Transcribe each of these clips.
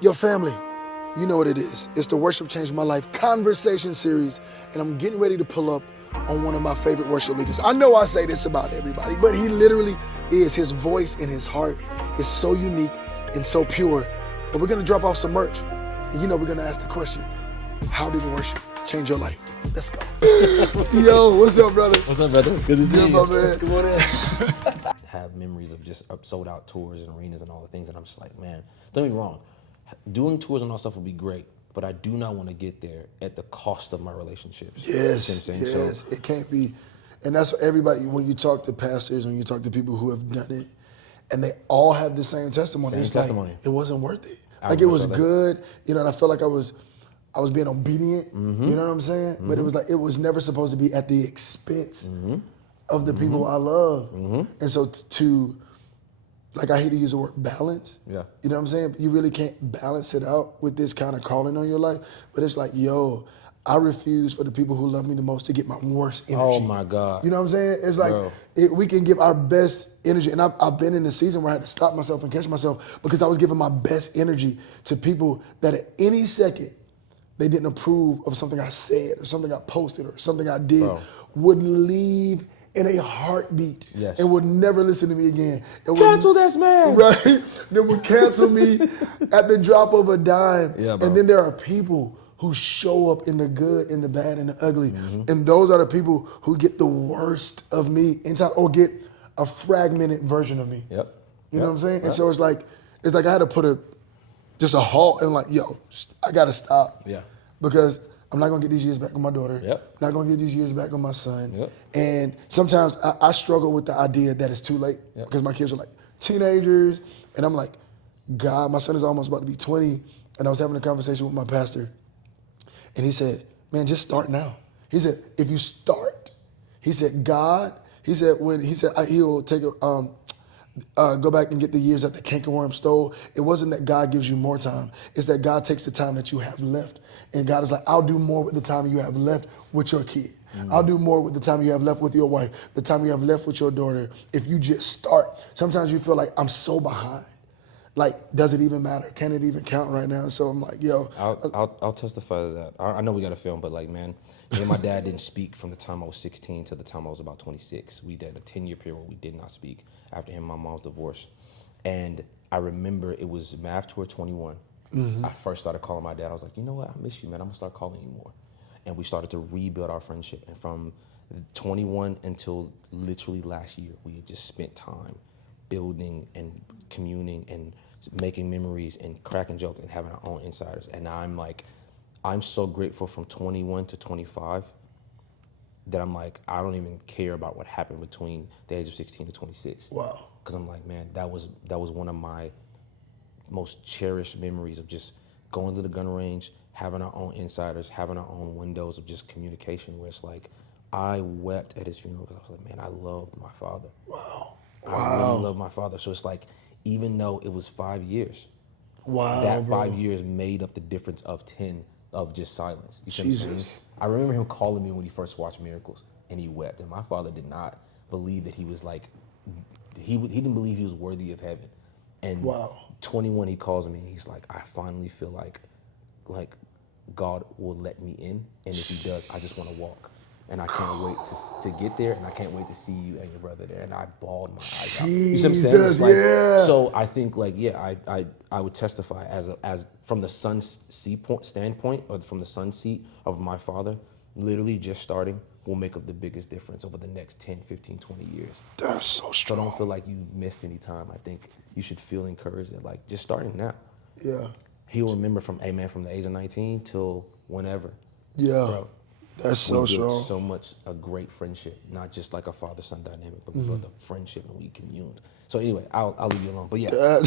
Yo, family, you know what it is. It's the Worship Changed My Life conversation series, and I'm getting ready to pull up on one of my favorite worship leaders. I know I say this about everybody, but he literally is. His voice and his heart is so unique and so pure. And we're going to drop off some merch. And you know we're going to ask the question, how did worship change your life? Let's go. Yo, what's up, brother? What's up, brother? Good to see you. My man. Come on in. Have memories of just sold out tours and arenas and all the things, and I'm just like, man, don't get me wrong. Doing tours and all stuff would be great, but I do not want to get there at the cost of my relationships. Yes, You know what I'm saying? yes, it can't be. And that's what everybody, when you talk to pastors, when you talk to people who have done it, and they all have the same testimony. Same it's testimony. Like, it wasn't worth it. I Like, it was feel that. good, and I felt like I was being obedient, you know what I'm saying? But it was like, it was never supposed to be at the expense of the people I love. And so like, I hate to use the word balance. Yeah. You know what I'm saying? You really can't balance it out with this kind of calling on your life. But it's like, yo, I refuse for the people who love me the most to get my worst energy. Oh my God. You know what I'm saying? It's like, we can give our best energy. And I've been in a season where I had to stop myself and catch myself because I was giving my best energy to people that at any second, they didn't approve of something I said or something I posted or something I did, would leave in a heartbeat and would never listen to me again. Cancel this man. Right? They would cancel me at the drop of a dime. Yeah, bro. And then there are people who show up in the good, in the bad, and the ugly. And those are the people who get the worst of me in time or get a fragmented version of me. Yep. You know what I'm saying? And so it's like I had to put just a halt and like, yo, I gotta stop. Yeah. Because I'm not gonna get these years back on my daughter. Yep. Not gonna get these years back on my son. Yep. And sometimes I struggle with the idea that it's too late because my kids are like teenagers, and I'm like, God, my son is almost about to be 20, and I was having a conversation with my pastor, and he said, man, just start now. He said, if you start, he said, God, he said he'll take go back and get the years that the cankerworm stole. It wasn't that God gives you more time. It's that God takes the time that you have left. And God is like, I'll do more with the time you have left with your kid. I'll do more with the time you have left with your wife, the time you have left with your daughter. If you just start, sometimes you feel like I'm so behind. Like, does it even matter? Can it even count right now? So I'm like, yo. I'll testify to that. I know we got a film, but like, man, me and my dad didn't speak from the time I was 16 to the time I was about 26. We did a 10-year period where we did not speak after him and my mom's divorce. And I remember it was Mav Tour 21. I first started calling my dad. I was like, you know what? I miss you, man. I'm gonna start calling you more. And we started to rebuild our friendship. And from 21 until literally last year, we had just spent time building and communing and making memories and cracking jokes and having our own insiders. And I'm so grateful from 21 to 25 that I'm like, I don't even care about what happened between the age of 16 to 26. Wow. Because I'm like, man, that was one of my most cherished memories of just going to the gun range, having our own insiders, having our own windows of just communication where it's like, I wept at his funeral because I was like, man, I loved my father. Wow. I really love my father. So it's like, even though it was 5 years, that bro. 5 years made up the difference of 10 of just silence. You see what I'm saying? Jesus. I remember him calling me when he first watched Miracles, and he wept. And my father did not believe that he was like, he didn't believe he was worthy of heaven. And 21, he calls me, and he's like, I finally feel like God will let me in, and if he does, I just want to walk. And I can't wait to get there, and I can't wait to see you and your brother there. And I bawled my eyes out. You see what I'm saying? It's like, so I think like, I would testify as from the son's standpoint, or from the son's seat of my father, literally just starting will make up the biggest difference over the next 10, 15, 20 years. That's so strong. So don't feel like you've missed any time. I think you should feel encouraged that like, just starting now. Yeah. He'll remember from the age of 19 till whenever. Yeah. Bro. That's so we strong. built so much a great friendship, not just like a father-son dynamic, but we built a friendship and we communed. So anyway, I'll leave you alone. But yeah, that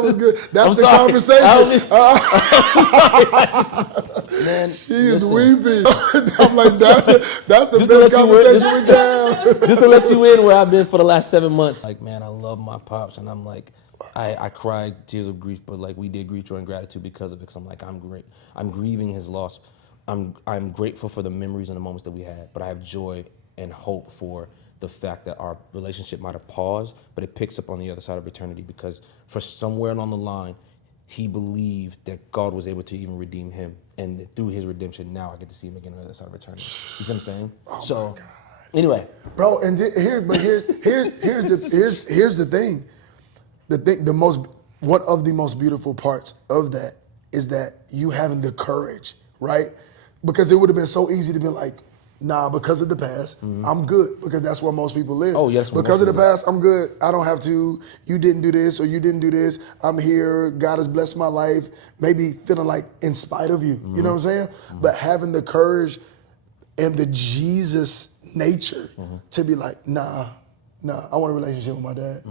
was good. That's the conversation. Man, she is weeping. I'm like, that's the just best conversation we can. Just to let you in where I've been for the last 7 months. Like, man, I love my pops, and I'm like, I cried tears of grief, but like we did grief joy and gratitude because of it. Because I'm like, I'm grieving his loss. I'm grateful for the memories and the moments that we had, but I have joy and hope for the fact that our relationship might have paused, but it picks up on the other side of eternity because for somewhere along the line, he believed that God was able to even redeem him, and that through his redemption, now I get to see him again on the other side of eternity. You see what I'm saying? So, anyway, bro. And here's the thing. One of the most beautiful parts of that is that you having the courage, right? Because it would have been so easy to be like, nah, because of the past, I'm good. Because that's where most people live. Oh, yes. Because of the past, I'm good. I don't have to. You didn't do this or you didn't do this. I'm here. God has blessed my life. Maybe feeling like in spite of you. You know what I'm saying? But having the courage and the Jesus nature to be like, nah, I want a relationship with my dad.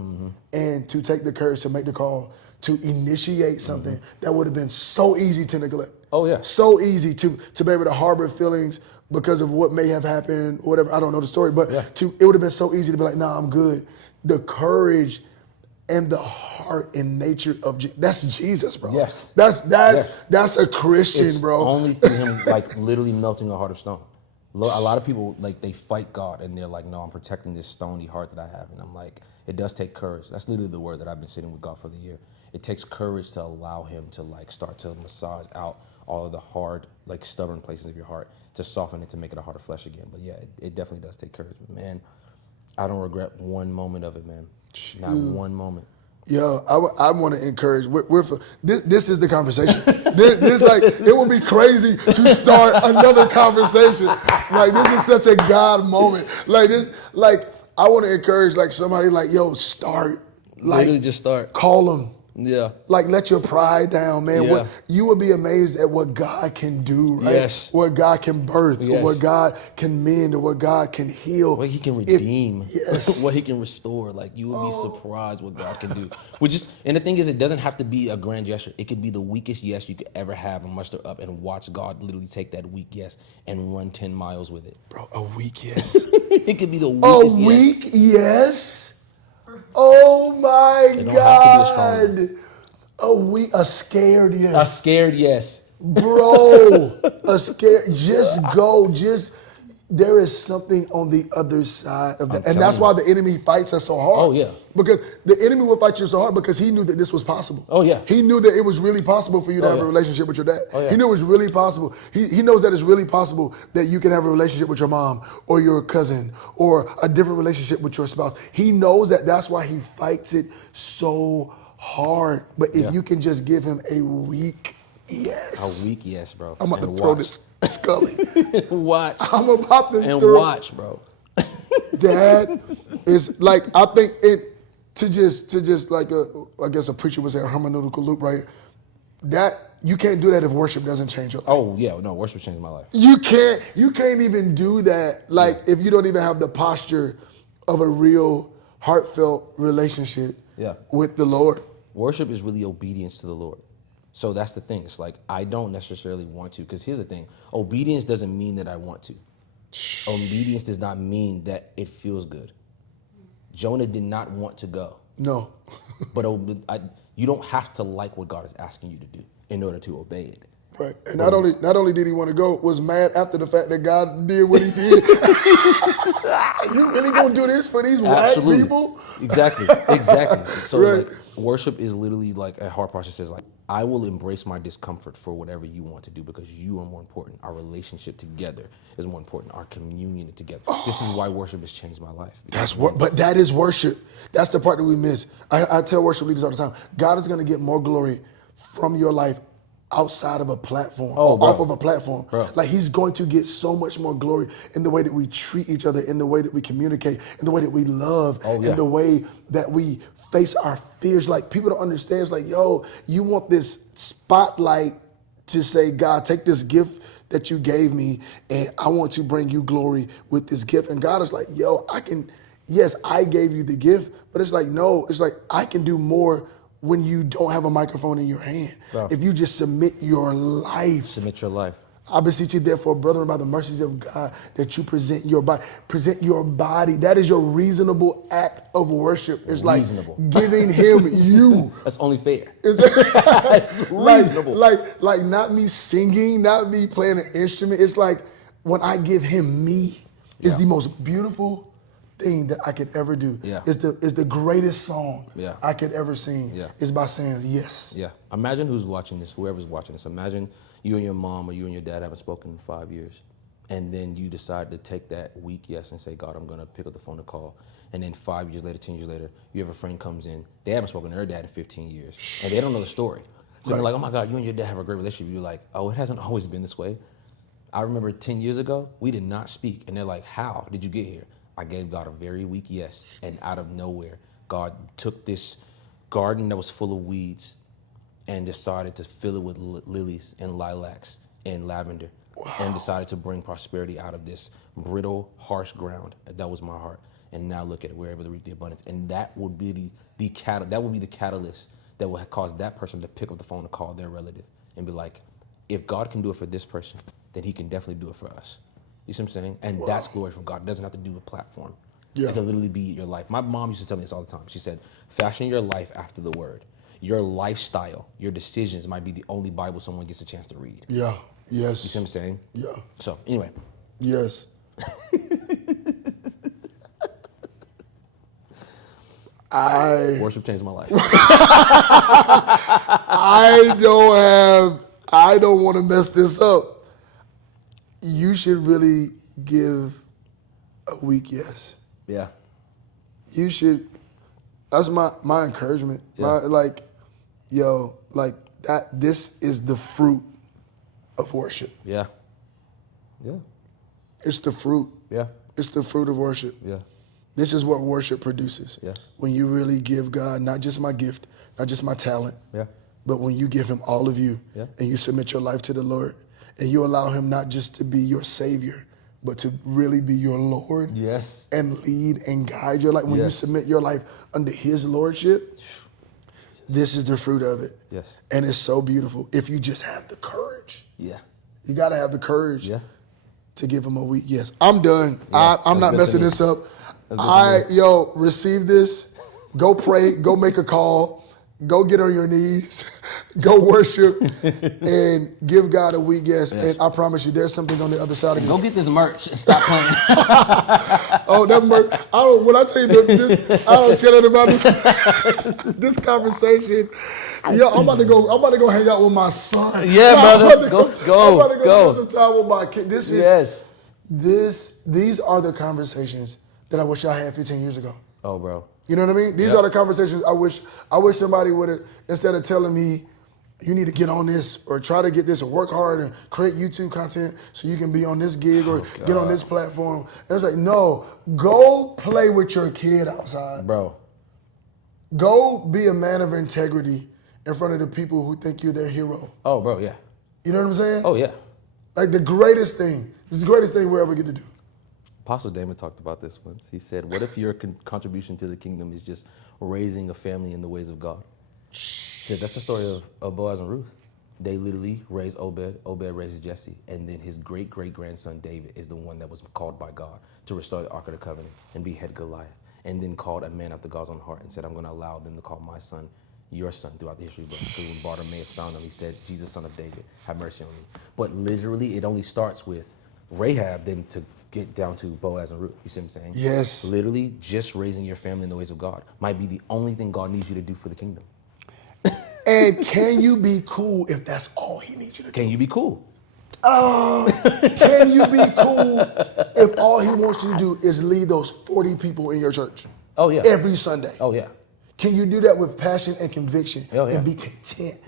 And to take the courage to make the call to initiate something that would have been so easy to neglect. Oh, yeah. So easy to be able to harbor feelings because of what may have happened, whatever. I don't know the story, but it would have been so easy to be like, nah, I'm good. The courage and the heart and nature of that's Jesus, bro. Yes. That's a Christian, it's bro. only through him like literally melting a heart of stone. A lot of people like they fight God and they're like, no, I'm protecting this stony heart that I have, and I'm like, it does take courage. That's literally the word that I've been sitting with God for the year. It takes courage to allow him to like start to massage out all of the hard, like stubborn places of your heart, to soften it, to make it a heart of flesh again. But yeah, it definitely does take courage. But man, I don't regret one moment of it, man. Not one moment. Yeah, I want to encourage. This is the conversation. this like it would be crazy to start another conversation. Like this is such a God moment. Like this, like I want to encourage like somebody like start. Like Literally just start. Call them. Yeah. Like let your pride down, man. Yeah. You would be amazed at what God can do, right? Yes. What God can birth, or Yes. what God can mend, or what God can heal. What he can redeem, Yes. what he can restore. Like you would be surprised what God can do. And the thing is, it doesn't have to be a grand gesture. It could be the weakest yes you could ever have and muster up and watch God literally take that weak yes and run 10 miles with it. Bro, a weak yes. It could be the weakest yes. A weak yes? Oh my It don't have to be a God. A scared yes. A scared yes. Bro, there is something on the other side of that. And that's why the enemy fights us so hard. Oh, yeah. Because the enemy will fight you so hard because he knew that this was possible. Oh, yeah. He knew that it was really possible for you to have a relationship with your dad. Oh, yeah. He knew it was really possible. He knows that it's really possible that you can have a relationship with your mom or your cousin or a different relationship with your spouse. He knows that. That's why he fights it so hard. But if you can just give him a weak yes. A weak yes, bro. I'm about to throw this Scully. Watch. I'm about to and throw. watch, bro. That is like, I think to just like I guess a preacher would say a hermeneutical loop, right? That you can't do that if worship doesn't change your life. Oh yeah, no, worship changed my life. You can't even do that if you don't even have the posture of a real heartfelt relationship with the Lord. Worship is really obedience to the Lord. So that's the thing. It's like, I don't necessarily want to, because here's the thing. Obedience doesn't mean that I want to. Obedience does not mean that it feels good. Jonah did not want to go. No. But you don't have to like what God is asking you to do in order to obey it. Right. And not only did he want to go, was mad after the fact that God did what he did. You really gonna do this for these white people? Exactly. So like, worship is literally like a heart posture says like, I will embrace my discomfort for whatever you want to do because you are more important. Our relationship together is more important. Our communion together. This is why worship has changed my life. But that is worship. That's the part that we miss. I tell worship leaders all the time, God is gonna get more glory from your life outside of a platform, off of a platform. Bro. Like he's going to get so much more glory in the way that we treat each other, in the way that we communicate, in the way that we love, in the way that we face our fears. Like people don't understand. It's like, you want this spotlight to say, God, take this gift that you gave me and I want to bring you glory with this gift. And God is like, I gave you the gift, but it's like, no, it's like I can do more when you don't have a microphone in your hand. Bro. If you just submit your life. Submit your life. I beseech you, therefore, brethren, by the mercies of God, that you present your body. Present your body. That is your reasonable act of worship. It's reasonable. Like giving him you. That's only fair. It's reasonable. Like not me singing, not me playing an instrument. It's like when I give him me, it's the most beautiful thing that I could ever do. Yeah. Is the greatest song Yeah. I could ever sing. Yeah. Is by saying yes. Yeah. Imagine who's watching this, whoever's watching this. Imagine you and your mom or you and your dad haven't spoken in 5 years. And then you decide to take that weak yes and say, God, I'm going to pick up the phone and call. And then 5 years later, 10 years later, you have a friend comes in. They haven't spoken to their dad in 15 years. And they don't know the story. So they're like, oh my God, you and your dad have a great relationship. You're like, oh, it hasn't always been this way. I remember 10 years ago, we did not speak. And they're like, how did you get here? I gave God a very weak yes. And out of nowhere, God took this garden that was full of weeds and decided to fill it with lilies and lilacs and lavender. Wow. And decided to bring prosperity out of this brittle, harsh ground. That was my heart. And now look at it, we're able to reap the abundance. And that would be the catalyst that will cause that person to pick up the phone and call their relative and be like, if God can do it for this person, then he can definitely do it for us. You see what I'm saying? And wow. That's glory from God. It doesn't have to do with platform. Yeah. It can literally be your life. My mom used to tell me this all the time. She said, fashion your life after the word. Your lifestyle, your decisions might be the only Bible someone gets a chance to read. Yeah. Yes. You see what I'm saying? Yeah. So anyway. Yes. Worship changed my life. I don't want to mess this up. You should really give a weak yes. Yeah. You should. That's my encouragement. Yeah. This is the fruit of worship. Yeah. Yeah. It's the fruit. Yeah. It's the fruit of worship. Yeah. This is what worship produces. Yeah. When you really give God not just my gift, not just my talent, yeah. but when you give him all of you, yeah. and you submit your life to the Lord, and you allow him not just to be your savior, but to really be your Lord. Yes. And lead and guide your life. When you submit your life under his lordship, this is the fruit of it. Yes. And it's so beautiful if you just have the courage. Yeah. You got to have the courage to give him a weak yes. I'm done. Yeah, I'm not messing this up. Receive this. Go pray. Go make a call. Go get on your knees. Go worship and give God a weak yes. And I promise you, there's something on the other side of it. Go get this merch and stop playing. Oh, that merch. When I tell you this, I don't care about this conversation. Yo, I'm about to go hang out with my son. Yeah, brother. Go. I'm about to go spend some time with my kid. These are the conversations that I wish I had 15 years ago. Oh, bro. You know what I mean? These are the conversations I wish somebody would have, instead of telling me, you need to get on this or try to get this or work hard and create YouTube content so you can be on this gig or get on this platform. And it's like, no, go play with your kid outside. Bro. Go be a man of integrity in front of the people who think you're their hero. Oh, bro, yeah. You know what I'm saying? Oh, yeah. Like this is the greatest thing we'll ever get to do. Apostle Damon talked about this once. He said, what if your contribution to the kingdom is just raising a family in the ways of God? He said, that's the story of Boaz and Ruth. They literally raised Obed. Obed raises Jesse. And then his great-great-grandson David is the one that was called by God to restore the Ark of the Covenant and behead Goliath. And then called a man after God's own heart and said, I'm going to allow them to call my son your son throughout the history of the book. Because when Bartimaeus found him, he said, Jesus, son of David, have mercy on me. But literally, it only starts with Rahab then to get down to Boaz and Ruth. You see what I'm saying? Yes. Literally, just raising your family in the ways of God might be the only thing God needs you to do for the kingdom. And can you be cool if that's all he needs you to do? Can you be cool? Can you be cool if all he wants you to do is lead those 40 people in your church? Oh, yeah. Every Sunday. Oh, yeah. Can you do that with passion and conviction and be content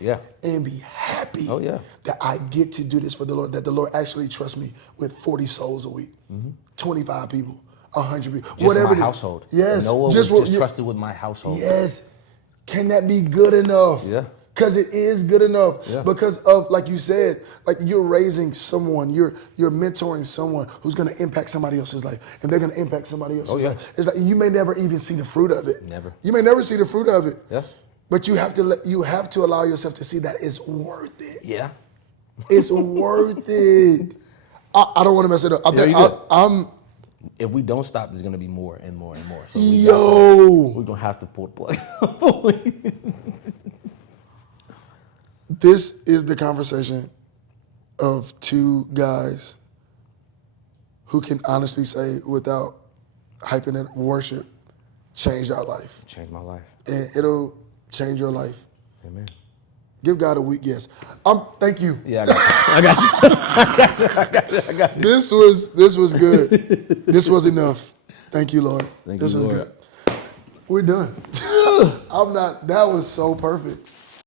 and be happy that I get to do this for the Lord, that the Lord actually trusts me with 40 souls a week, 25 people, 100 people, just whatever. My household. Yes. Noah was just trusted with my household. Yes. Can that be good enough? Yeah. Because it is good enough. Yeah. Because of, like you said, like you're raising someone, you're mentoring someone who's going to impact somebody else's life, and they're going to impact somebody else's life. It's like you may never even see the fruit of it. Never. You may never see the fruit of it. Yeah. But you have to allow yourself to see that it's worth it. Yeah. It's worth it. I don't want to mess it up. If we don't stop, there's going to be more and more and more. So we're going to have to pull the plug. This is the conversation of two guys who can honestly say without hyping and worship changed our life. Changed my life. And it'll change your life. Amen. Give God a week yes. Thank you. Yeah, I got you. I got you. This was good. This was enough. Thank you, Lord. Thank this you, was Lord. good. We're done. That was so perfect.